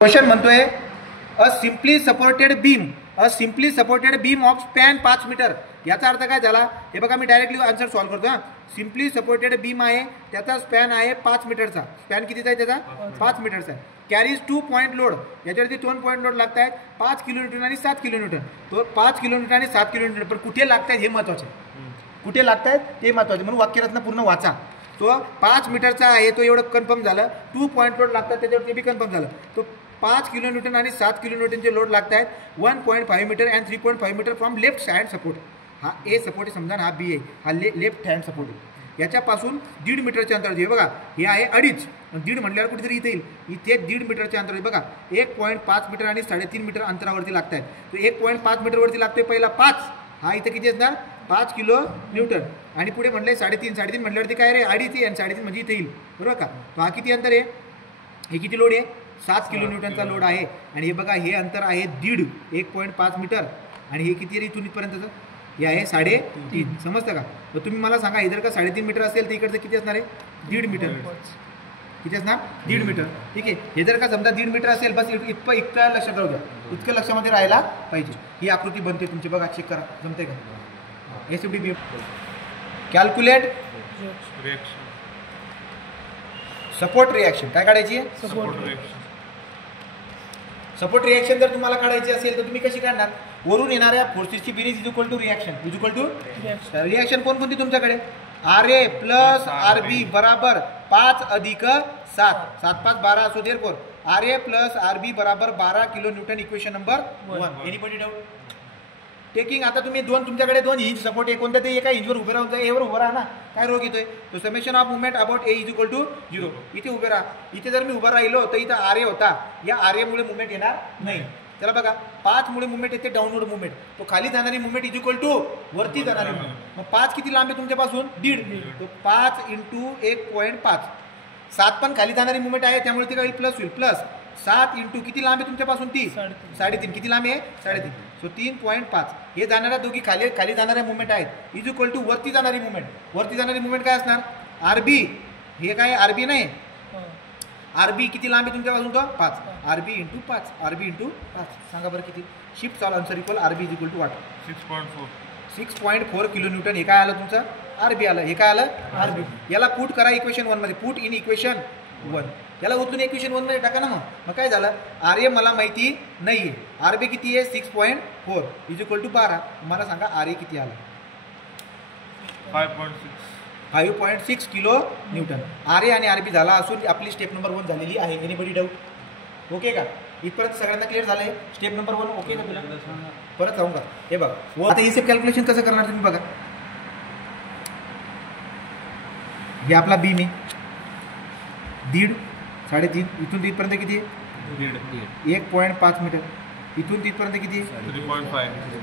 Question म्हणतोय a simply supported beam of span 5 metre. याचा अर्थ काय झाला हे बघा, मी डायरेक्टली आन्सर सॉल्व्ह करतो। सिम्पली सपोर्टेड बीम आहे, त्याचा स्पॅन आहे 5 मीटरचा। स्पॅन कितीचा आहे त्याचा? 5 मीटरचा आहे। कॅरीज 2 पॉईंट लोड, याच्यावरती 2 पॉईंट लोड लागत आहेत 5 किलोन्यूटन आणि 7 किलोन्यूटन। तो 5 किलोन्यूटन आणि 7 किलोन्यूटन पण कुठे लागत आहेत हे महत्त्वाचं आहे, कुठे लागत आहेत ते महत्त्वाचं, म्हणून वाक्यरचना पूर्ण वाचा। तो 5 मीटरचा आहे, तो एवढं कन्फर्म झालं। 2 पॉईंट लोड लागतात त्याच्यावर ते बी कन्फर्म झालं। तो 5 किलोन्यूटन आणि 7 किलोन्यूटनचे लोड लागत आहेत। 1.5 metre and 3.5 metre from left hand support. हा ए सपोर्ट समजा, हा बी आहे, हा लेफ्ट हँड सपोर्ट आहे। याच्यापासून 1.5 मीटरचे अंतर आहे बघा, हे आहे 2.5, 1.5 म्हटल्यावर कुठेतरी इथे येईल, इथे 1.5 मीटरचे अंतर आहे बघा। 1.5 मीटर आणि 3.5 मीटर अंतरावरती लागत आहेत। तर 1.5 मीटरवरती लागतोय पहिला 5, हा इथे किती असणार 5 किलो न्यूटन, आणि पुढे म्हटलंय 3.5 म्हटल्यावरती काय रे 2.5 आणि 3.5 म्हणजे इथे येईल, बरोबर का। तो हा किती अंतर आहे, हे किती लोड आहे 7 किलो न्यूटनचा लोड आहे। आणि हे बघा, हे अंतर आहे 1.5 मीटर, आणि हे किती आहे इथून इथपर्यंतचं, हे आहे 3.5, समजतं का। तर तुम्ही मला सांगा, इधर का 3.5 मीटर असेल तर इकडचं किती असणार आहे 1.5 मीटर, किती असणार 1.5 मीटर, ठीक आहे। हे जर का समजा 1.5 मीटर असेल, बस इतकं लक्षात राहू द्या, इतकं लक्षामध्ये राहायला पाहिजे। ही आकृती बनते तुमची, बघा चेक करा, जमते का। एसएफडी कॅल्क्युलेट सपोर्ट रिॲक्शन, काय काढायची आहे सपोर्ट रिॲक्शन जर तुम्हाला काढायची असेल तर तुम्ही कशी काढणार, वरून येणाऱ्या फोर्सेसची बेरीज is equal to reaction, reaction कोणकोणती तुमच्याकडे, RA प्लस RB बराबर 5 अधिक 7, 7 5 12 असो, देअरफॉर RA प्लस RB बराबर 12 kilo Newton, equation number 1। Anybody doubt taking, आता तुम्ही तुमच्याकडे 2 हिंज सपोर्ट आहे, कोणत्या ते एका हिंजवर उभे राहून एवर उभं राहा ना, काय रोग येतोय, तो summation of movement about A is equal to 0। इथे उभे राहा, इथे जर मी उभं राहिलो तर इथं RA होता, या RA मुळे मुवमेंट येणार नाही। त्याला बघा 5 मुळे मुवमेंट येते डाऊनवर्ड मुवमेंट, तो खाली जाणारी मुवमेंट इज इक्वल टू वरती जाणारी मुवमेंट। मग 5 किती लांब आहे तुमच्यापासून 1.5, तो 5 × 1.5, 7 पण खाली जाणारी मुवमेंट आहे त्यामुळे ते काही प्लस होईल, प्लस 7 × किती लांब आहे तुमच्यापासून 3.5, किती लांब आहे 3.5, सो 3.5। हे जाणाऱ्या दोघी खाली जाणाऱ्या मुवमेंट आहेत इज इक्वल टू वरती जाणारी मुवमेंट, वरती जाणारी मुवमेंट काय असणार RB, हे काय RB नाही, RB किती लांब आहे तुमच्यापासून तो 5, RB × 5, RB × 5 सांगा बरं किती, shift solve answer equal RB is equal to what 6.4 kilo newton. हे काय आलं तुमचं RB आलं, हे काय आलं RB। याला पुट करा इक्वेशन 1 मध्ये, पुट इन इक्वेशन 1, याला उचलून इक्वेशन 1 मध्ये टाका ना। मग काय झालं, RA मला माहिती नाहीये, RB किती आहे 6.4 इज इक्वल टू 12, मला सांगा RA किती आला 5.6 किलो न्यूटन। RA आणि RB झाला असून आपली स्टेप नंबर 1 झालेली आहे। एनीबडी डाऊट, ओके का, इथपर्यंत सगळ्यांना क्लिअर झालंय, स्टेप नंबर 1 ओके का तुला, परत जाऊ का। हे बघा आता हिशेब कॅल्क्युलेशन कसं करणार तुम्ही बघा, हे आपला बीम आहे 1.5 3.5, इथून तिथपर्यंत किती आहे 1.5 मीटर, इथून तिथपर्यंत किती आहे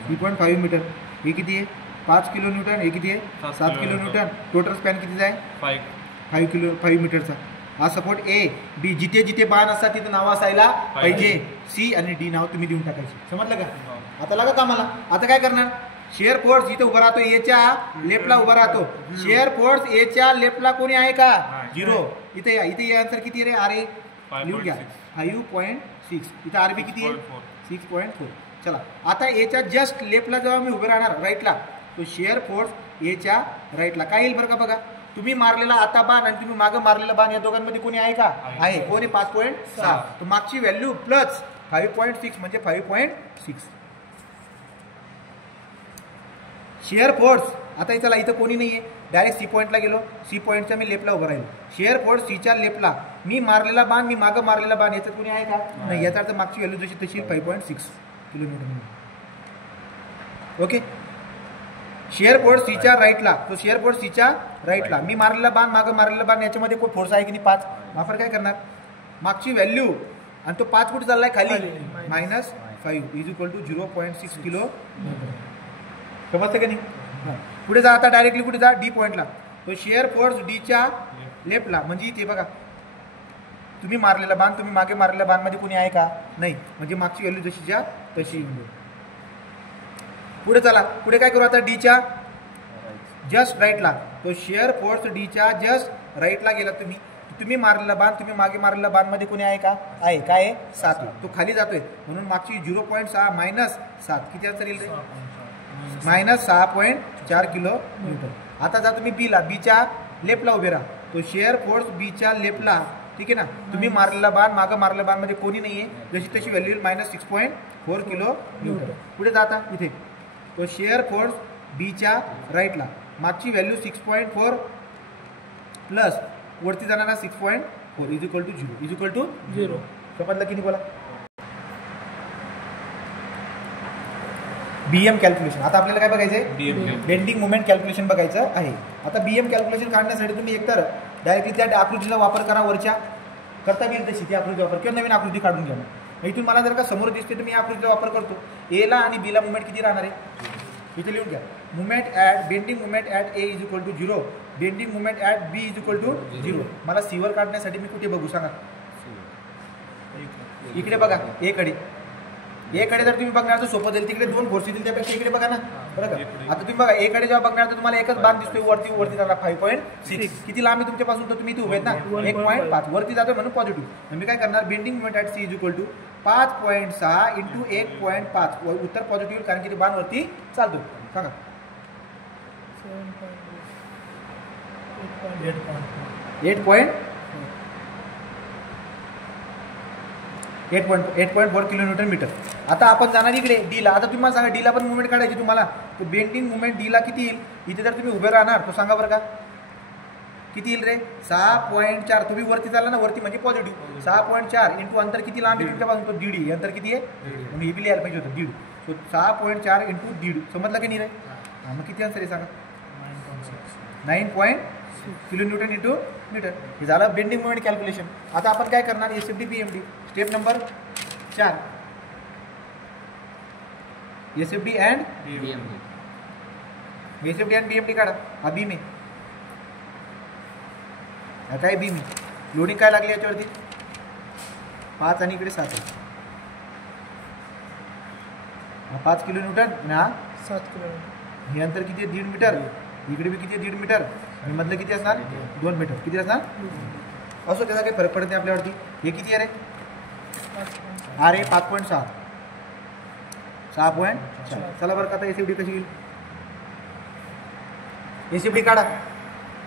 3.5 मीटर, हे किती आहे 5 किलो न्यूटन, हे किती आहे 7 किलो न्यूटन, टोटल स्पॅन कितीचा आहे 5 मीटरचा। हा सपोर्ट A B, जिथे जिथे बाण असतात तिथे नाव असायला पाहिजे, C आणि D नाव तुम्ही देऊन टाकायचे, समजलं का। आता लागा कामाला, आता काय करणार, शेअर फोर्स इथे उभा राहतो, Aच्या लेफ्टला उभा राहतो, शेअर फोर्स Aच्या लेफ्टला कोणी आहे का 0, इथे या अंतर किती आहे रे RA लिहून घ्या 5.6, इथे RB किती आहे 6.4। चला आता Aच्या जस्ट लेफ्टला जेव्हा मी उभे राहणार राईटला, तो शेअर फोर्स Aच्या राईटला काय येईल बरं का, बघा तुम्ही मारलेला आता बाण आणि तुम्ही मागं मारलेला बाण या दोघांमध्ये कोणी आहे का, आहे, कोणी 5.6, तर मागची व्हॅल्यू प्लस 5.6 म्हणजे 5.6 शेअर फोर्स। आता चला इथं कोणी नाही आहे, डायरेक्ट C पॉईंटला गेलो, C पॉईंटच्या मी लेफ्टला उभं राहिलो, शेअर फोर्स Cच्या लेफ्टला, मी मारलेला बाण मी मागं मारलेला बाण, याच्यात कोणी आहे का नाही, याचा अर्थ मागची व्हॅल्यू जशी तशी 5.6 kilo newton. Okay, shear force Cच्या राईटला, तो शेअर फोर्स Cच्या राईटला, मी मारलेला बाण मागं मारलेला बाण, याच्यामध्ये कोण फोर्स आहे की नाही 5, वापर काय करणार मागची व्हॅल्यू, आणि तो 5 कुठे चाललाय खाली -5 is equal to 0.6 kilo newton, समजतं का नाही। पुढे जा, आता डायरेक्टली कुठे जा D पॉईंटला, तो शेअर फोर्स Dच्या लेफ्टला, म्हणजे इथे बघा तुम्ही मारलेला बाण तुम्ही मागे मारलेल्या बाणमध्ये कोणी आहे का नाही, म्हणजे मागची व्हॅल्यू जशीच्या तशी येऊन जाईल। पुढे चला, पुढे काय करू आता Dच्या जस्ट राईटला, तो शेअर फोर्स Dच्या जस्ट राईटला गेला तुम्ही, तुम्ही मारलेला बाण, तुम्ही मागे मारलेला बाणमध्ये कोणी आहे का? आहे. काय आहे? 7. तो खाली जातोय म्हणून मागची 0.6 मायनस 7 किती आन्सर येईल रे? Minus 6.4 kilonewton. आता जा तुम्ही बीला, बीच्या लेफ्टला उभे राहा. तो शेअर फोर्स बीच्या लेफ्टला, ठीक आहे ना. तुम्ही मारलेला बाण, मागं मारलेल्या बाणमध्ये कोणी नाही आहे, जशी तशी व्हॅल्यू येईल मायनस 6.4 किलोन्यूटन. पुढे जाता इथे तो शेअर फोर्स बीच्या राईटला, मागची व्हॅल्यू 6.4 प्लस वरती जाणारा 6.4 is equal to 0. Is equal to 0. समजलं की नाही? बोला. BM calculation. आता आपल्याला काय बघायचं आहे? बेंडिंग मोमेंट कॅल्क्युलेशन बघायचं आहे. आता बीएम कॅल्क्युलेशन काढण्यासाठी तुम्ही एकतर डायरेक्टली त्या आकृतीचा वापर करा, वरच्या करता येईल तशी ती आकृतीचा वापर, किंवा नवीन आकृती काढून घ्या. इथून मला जर का समोर दिसते तर मी आकृतीचा वापर करतो. एला आणि बीला मुवमेंट किती राहणार आहे इथे लिहून घ्या. Movement at bending movement at A is equal to 0, bending movement at B is equal to 0. मला सीवर काढण्यासाठी मी कुठे बघू सांगा? इकडे बघा. एकडे जर तुम्ही बघणार तर सोपं जाईल. तिकडे 2 फोर्स येतील, त्यापेक्षा इकडे बघा ना. बरं का? आता तुम्ही बघा, एकडे जेव्हा बघणार तर तुम्हाला एकच बाण दिसतोय वरती जाणार 5.6. किती लांब आहे तुमच्यापासून? तर तुम्ही इथे उभे आहेत ना, 1.5 वरती जातोय म्हणून पॉझिटिव्ह. मी काय करणार? Bending movement at C is equal to 5.6 into 1.5. उत्तर पॉझिटिव्ह, कारण की ते बाण वरती चालतो. सांगा. 8.4 किलोमीटर मीटर. आता आपण जाणार इकडे डीला. आता तुम्ही सांगा डीला पण मुवमेंट काढायची तुम्हाला. तो बेंडिंग मुवमेंट डीला किती येईल? इथे जर तुम्ही उभे राहणार तो सांगा बरं का किती येईल रे? 6.4. तुम्ही वरती चालला ना, वरती म्हणजे पॉझिटिव्ह. 6.4 इंटू अंतर किती लांब आहे तुमच्यापासून? तो 1.5. अंतर किती आहे? म्हणून हे बी लिहायला पाहिजे होतं 1.5. तो 6.4 इंटू 1.5. समजलं की नाही रे? मग किती आन्सर आहे सांगा? 9.6 किलोन्यूटन इंटू मीटर. हे झालं बेंडिंग मुवमेंट कॅल्क्युलेशन. आता आपण काय करणार? SFD BMD. Step number 4, SFD and BMD काढा. हा बीम आहे, हा काय बीम आहे. लोडिंग काय लागली याच्यावरती? 5 आणि इकडे 7 आहे. हा 5 किलोन्यूटन आणि हा 7 किलोमीटर. हे अंतर किती आहे? 1.5 मीटर. इकडे बी किती आहे? 1.5 मीटर. आणि मधलं किती असणार? 2 मीटर. किती असणार? असो, त्याचा काही फरक पडत नाही आपल्यावरती. हे किती आहे रे? अरे 5.6. 6.4. चला बरं का, आता एसएफडी कशी येईल? एसएफडी काढा.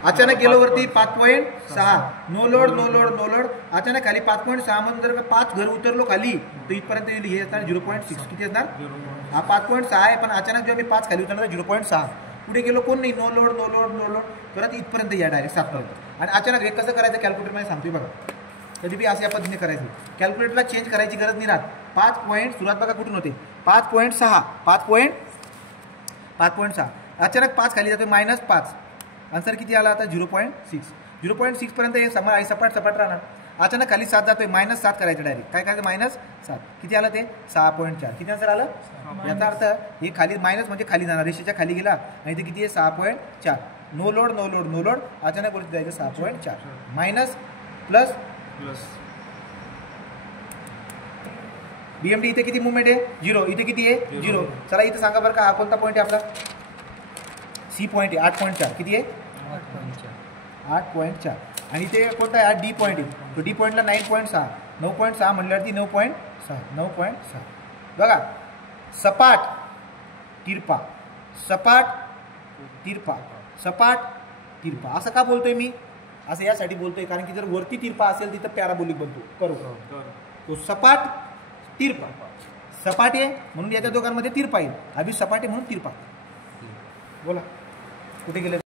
अचानक गेलो वरती 5.6. No load. अचानक खाली 5.6 म्हणून जर 5 घर उतरलो खाली तर इथपर्यंत येईल. हे असणार 0.6. किती असणार? हा 5.6 आहे, पण अचानक जेव्हा मी 5 खाली उतरणार 0.6. पुढे गेलो कोण नाही. नो लोड परत इथपर्यंत या डायरेक्ट 7 पर्यंत. आणि अचानक हे कसं करायचं? कॅल्क्युलेटरमध्ये सांगतोय बघा. कधी बी अशा पद्धतीने करायचं. कॅल्क्युलेटरला चेंज करायची गरज नाही राहत. 5 पॉईंट सुरुवात बघा कुठून होते? 5.6. 5.6 अचानक 5 खाली जातो -5. आन्सर किती आला आता? 0.6. 0.6 पर्यंत हे सपाट राहणार. अचानक खाली 7 जातोय, -7 करायचं डायरेक्ट. काय करायचं? -7. किती आलं ते? 6.4. किती आन्सर आलं? याचा अर्थ हे खाली मायनस म्हणजे खाली जाणार, रेषेच्या खाली गेला. आणि ते किती आहे? 6.4. No load. अचानक वरती जायचं 6.4. Minus plus BMD. इथे किती मुवमेंट आहे? 0. इथे किती आहे? 0. चला इथे सांगा बरं का, हा कोणता पॉईंट आहे आपला? सी पॉईंट आहे. 8.4. किती आहे? 8.4. आणि इथे कोणता आहे? डी पॉईंट आहे. तो डी पॉईंटला 9.6. 9.6 म्हणल्यावरती 9.6. बघा, सपाट तिरपा असं का बोलतोय मी? असं यासाठी बोलतोय कारण की जर वरती तिरपा असेल तिथं पॅराबोलिक बनतो. करू तो सपाट तिरपा. सपाट आहे म्हणून याच्या दोघांमध्ये तिरपा येईल. अभि सपाट आहे म्हणून तिरपा. बोला कुठे गेले?